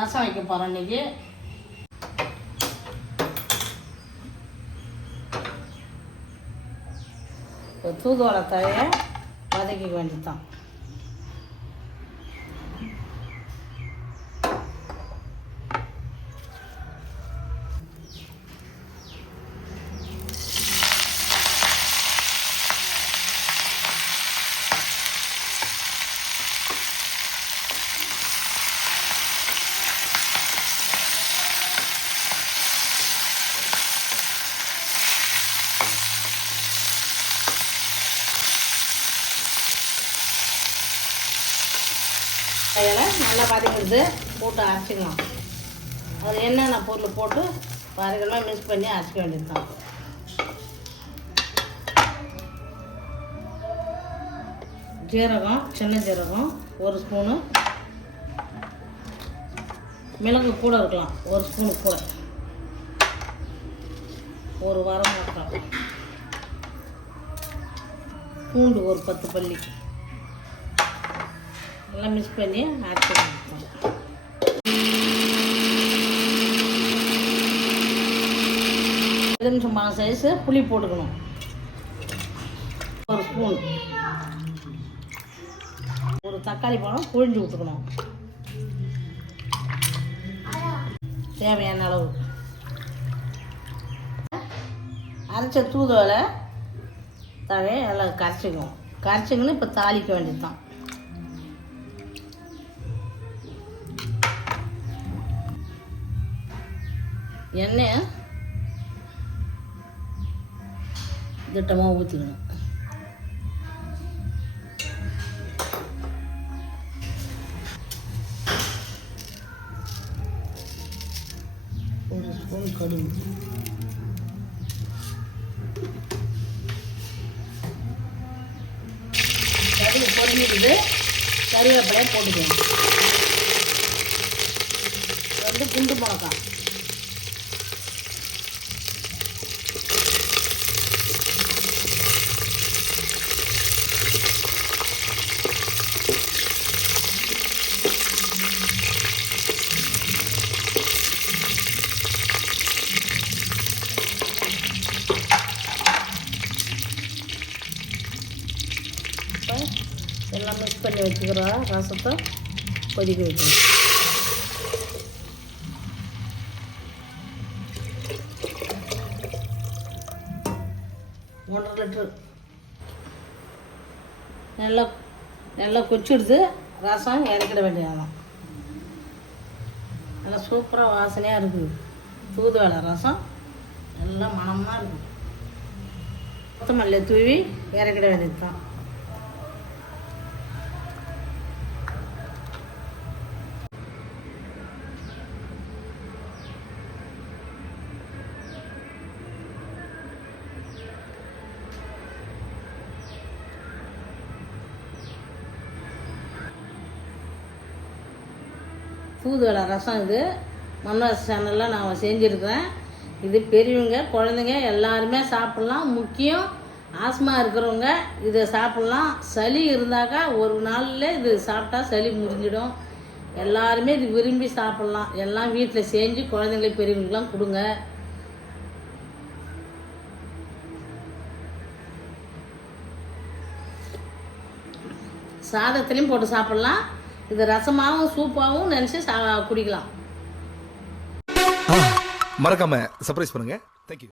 ரசம் வைக்க போகிறோம் இன்றைக்கி. தூதுவளை தழையை வதக்கிக்க வேண்டியதுதான். அதில் நல்லா வதக்கிடுது போட்டு அரைச்சிக்கலாம். அது என்னென்ன பொருள் போட்டு வதக்கலாம் மிக்ஸ் பண்ணி அரைச்சிக்க வேண்டியது தான். ஜீரகம், சின்ன ஜீரகம் 1 ஸ்பூனு, மிளகு கூட இருக்கலாம் 1 ஸ்பூனு கூட, 1 வரமிளகாய், பூண்டு ஒரு 10 பல்லி எல்லாம் மிக்ஸ் பண்ணி ஆட் பண்ணிக்கலாம். 10 நிமிஷம் சைஸு புளி போட்டுக்கணும். 1 ஸ்பூன். ஒரு தக்காளி பழம் புழிஞ்சு விட்டுக்கணும் தேவையான அளவு. அரைச்ச தூதுவளை தழையை எல்லாம் கரைச்சிக்கணும். இப்போ தாளிக்க வேண்டியது தான். எண்ணெயை திட்டமாக ஊற்றிக்கணும். ஒரு ஸ்பூன் கடுகு, பொரிஞ்சிடுது. கருவேப்பிலையை போட்டுக்கணும். 2 குண்டு மிளகாய், எல்லாம் மிக்ஸ் பண்ணி வச்சுக்கிற ரசத்தை கொதிக்க வைக்கணும். 1.5 லிட்டர் நல்லா கொச்சிடுது. ரசம் இறக்கிட வேண்டியதான். நல்லா சூப்பராக வாசனையாக இருக்குது. தூதுவளை ரசம் நல்லா மணமாக இருக்குது. கொத்தமல்லி தூவி இறக்கிட வேண்டியது தான். தூதுவளை ரசம் இது மன்னரசு சேனலில் நான் செஞ்சுருக்கிறேன். இது பெரியவங்க குழந்தைங்க எல்லாருமே சாப்பிட்லாம். முக்கியம் ஆஸ்மா இருக்கிறவங்க இதை சாப்பிட்லாம். சளி இருந்தாக்கா ஒரு நாளில் இது சாப்பிட்டா சளி முடிஞ்சிடும். எல்லாருமே இது விரும்பி சாப்பிட்லாம். எல்லாம் வீட்டில் செஞ்சு குழந்தைங்களுக்கு பெரியவங்களுக்கெலாம் கொடுங்க. சாதத்துலேயும் போட்டு சாப்பிட்லாம். இது ரசமாகவும் சூப்பாகவும் நினச்சி குடிக்கலாம். மறக்காம சர்ப்ரைஸ் பண்ணுங்க. தேங்க்யூ.